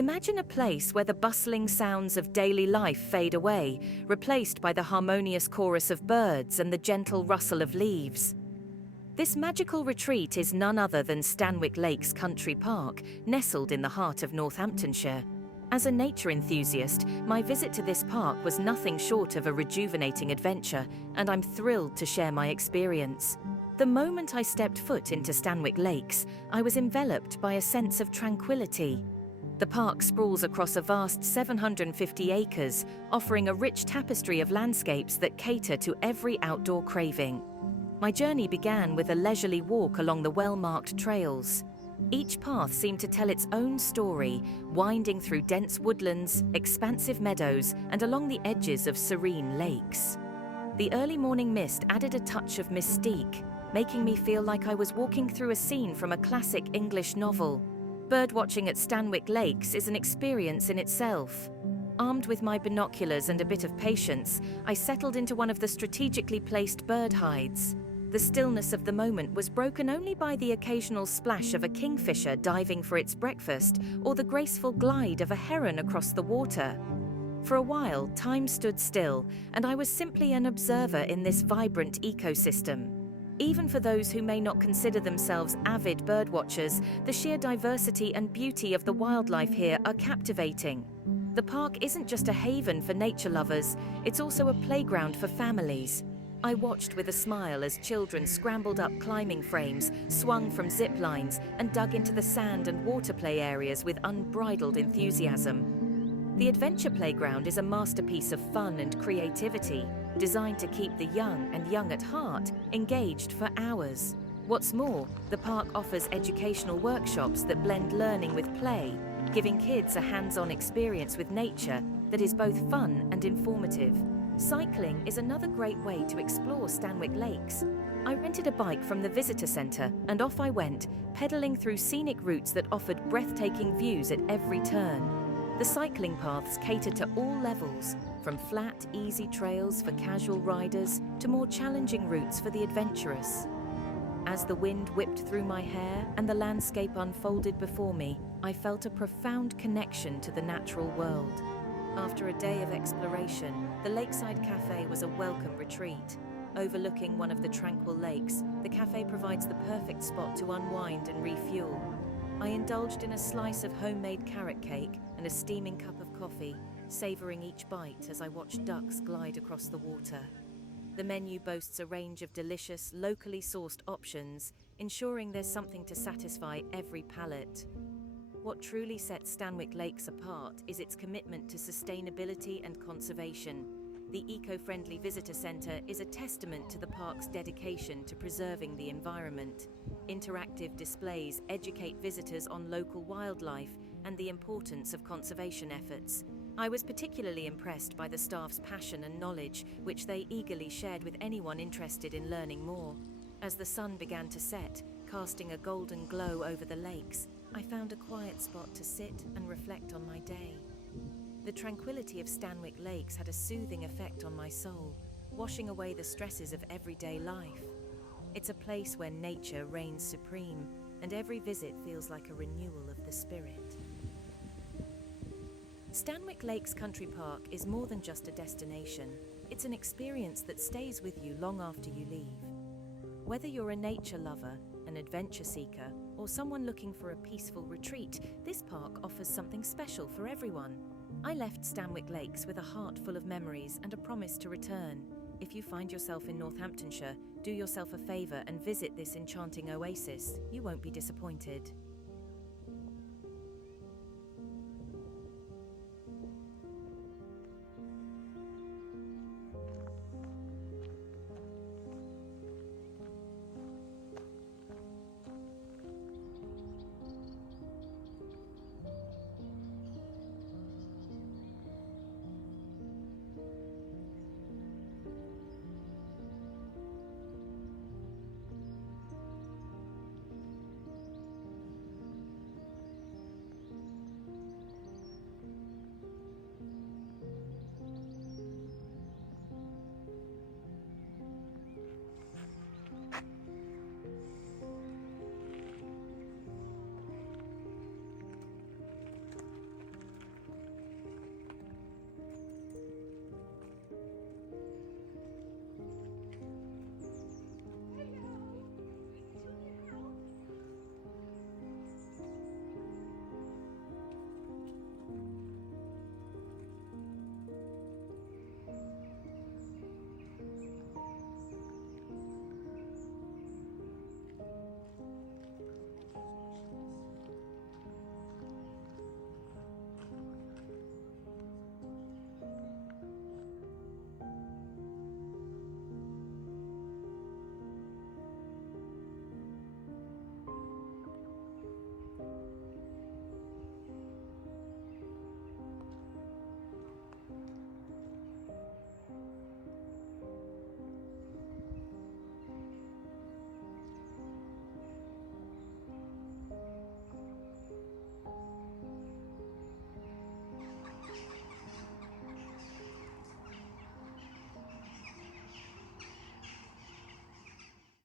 Imagine a place where the bustling sounds of daily life fade away, replaced by the harmonious chorus of birds and the gentle rustle of leaves. This magical retreat is none other than Stanwick Lakes Country Park, nestled in the heart of Northamptonshire. As a nature enthusiast, my visit to this park was nothing short of a rejuvenating adventure, and I'm thrilled to share my experience. The moment I stepped foot into Stanwick Lakes, I was enveloped by a sense of tranquility. The park sprawls across a vast 750 acres, offering a rich tapestry of landscapes that cater to every outdoor craving. My journey began with a leisurely walk along the well-marked trails. Each path seemed to tell its own story, winding through dense woodlands, expansive meadows, and along the edges of serene lakes. The early morning mist added a touch of mystique, making me feel like I was walking through a scene from a classic English novel. Birdwatching at Stanwick Lakes is an experience in itself. Armed with my binoculars and a bit of patience, I settled into one of the strategically placed bird hides. The stillness of the moment was broken only by the occasional splash of a kingfisher diving for its breakfast or the graceful glide of a heron across the water. For a while, time stood still, and I was simply an observer in this vibrant ecosystem. Even for those who may not consider themselves avid birdwatchers, the sheer diversity and beauty of the wildlife here are captivating. The park isn't just a haven for nature lovers, it's also a playground for families. I watched with a smile as children scrambled up climbing frames, swung from zip lines, and dug into the sand and water play areas with unbridled enthusiasm. The adventure playground is a masterpiece of fun and creativity, designed to keep the young and young at heart engaged for hours. What's more, the park offers educational workshops that blend learning with play, giving kids a hands-on experience with nature that is both fun and informative. Cycling is another great way to explore Stanwick Lakes. I rented a bike from the visitor centre and off I went, pedaling through scenic routes that offered breathtaking views at every turn. The cycling paths cater to all levels, from flat, easy trails for casual riders to more challenging routes for the adventurous. As the wind whipped through my hair and the landscape unfolded before me, I felt a profound connection to the natural world. After a day of exploration, the Lakeside Cafe was a welcome retreat. Overlooking one of the tranquil lakes, the cafe provides the perfect spot to unwind and refuel. I indulged in a slice of homemade carrot cake and a steaming cup of coffee, savouring each bite as I watched ducks glide across the water. The menu boasts a range of delicious, locally sourced options, ensuring there's something to satisfy every palate. What truly sets Stanwick Lakes apart is its commitment to sustainability and conservation. The eco-friendly visitor centre is a testament to the park's dedication to preserving the environment. Interactive displays educate visitors on local wildlife and the importance of conservation efforts. I was particularly impressed by the staff's passion and knowledge, which they eagerly shared with anyone interested in learning more. As the sun began to set, casting a golden glow over the lakes, I found a quiet spot to sit and reflect on my day. The tranquility of Stanwick Lakes had a soothing effect on my soul, washing away the stresses of everyday life. It's a place where nature reigns supreme, and every visit feels like a renewal of the spirit. Stanwick Lakes Country Park is more than just a destination. It's an experience that stays with you long after you leave. Whether you're a nature lover, an adventure seeker, or someone looking for a peaceful retreat, this park offers something special for everyone. I left Stanwick Lakes with a heart full of memories and a promise to return. If you find yourself in Northamptonshire, do yourself a favour and visit this enchanting oasis. You won't be disappointed.